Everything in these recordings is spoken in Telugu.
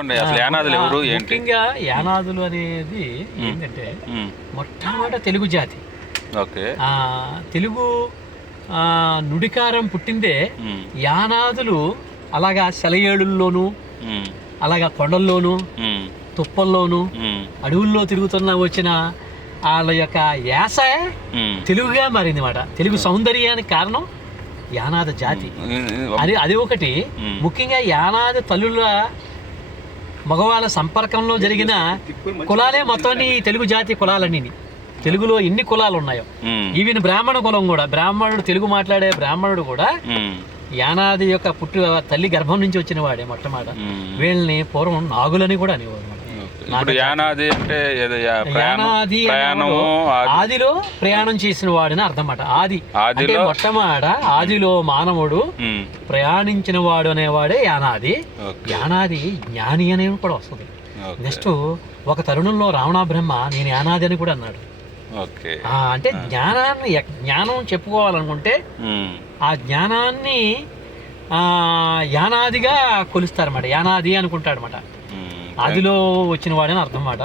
చెప్పండి అసలు యానాదులు ఎవరు ఏంటి? ముఖ్యంగా యానాదులు అనేది ఏంటంటే మొట్టమొదట తెలుగు జాతి. ఓకే. తెలుగు నుడికారం పుట్టిందే యానాదులు. అలాగా సెలయేడుల్లోనూ, అలాగా కొండల్లోనూ, తుప్పల్లోనూ, అడవుల్లో తిరుగుతున్న వచ్చిన వాళ్ళ యొక్క యాస తెలుగుగా మారింది మాట. తెలుగు సౌందర్యానికి కారణం యానాద జాతి. అది ఒకటి. ముఖ్యంగా యానాద తల్లుల మగవాళ్ళ సంపర్కంలో జరిగిన కులాలే మొత్తం ఈ తెలుగు జాతి కులాలన్నీ. తెలుగులో ఎన్ని కులాలు ఉన్నాయో, ఈవెన్ బ్రాహ్మణ కులం కూడా, బ్రాహ్మణుడు తెలుగు మాట్లాడే బ్రాహ్మణుడు కూడా యానాది యొక్క తల్లి గర్భం నుంచి వచ్చిన వాడే మొట్టమొదట. వీళ్ళని పూర్వం నాగులని కూడా అనేవారు. యానాది అంటే ఆదిలో ప్రయాణం చేసిన వాడని అర్థం అన్నమాట. ఆది అంటే మొట్టమొదట ఆదిలో మానవుడు ప్రయాణించిన వాడు అనేవాడే యానాది. యానాది జ్ఞాని అనేవి కూడా వస్తుంది. నెక్స్ట్ ఒక తరుణంలో రావణ బ్రహ్మ నేను యానాది అని కూడా అన్నాడు. అంటే జ్ఞానం చెప్పుకోవాలనుకుంటే ఆ జ్ఞానాన్ని యానాదిగా కొలుస్తారన్నమాట. యానాది అనుకుంటాడు అనమాట. ఆదిలో వచ్చిన వాడని అర్థం అన్నమాట.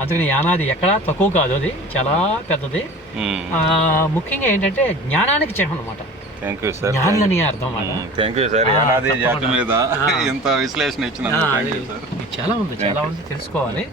అందుకని యానాది ఎక్కడా తక్కువ కాదు, అది చాలా పెద్దది. ముఖ్యంగా ఏంటంటే జ్ఞానానికి చిహ్నం అనమాట. జ్ఞాని అని అర్థం అన్నమాట. చాలా ఉంది తెలుసుకోవాలి.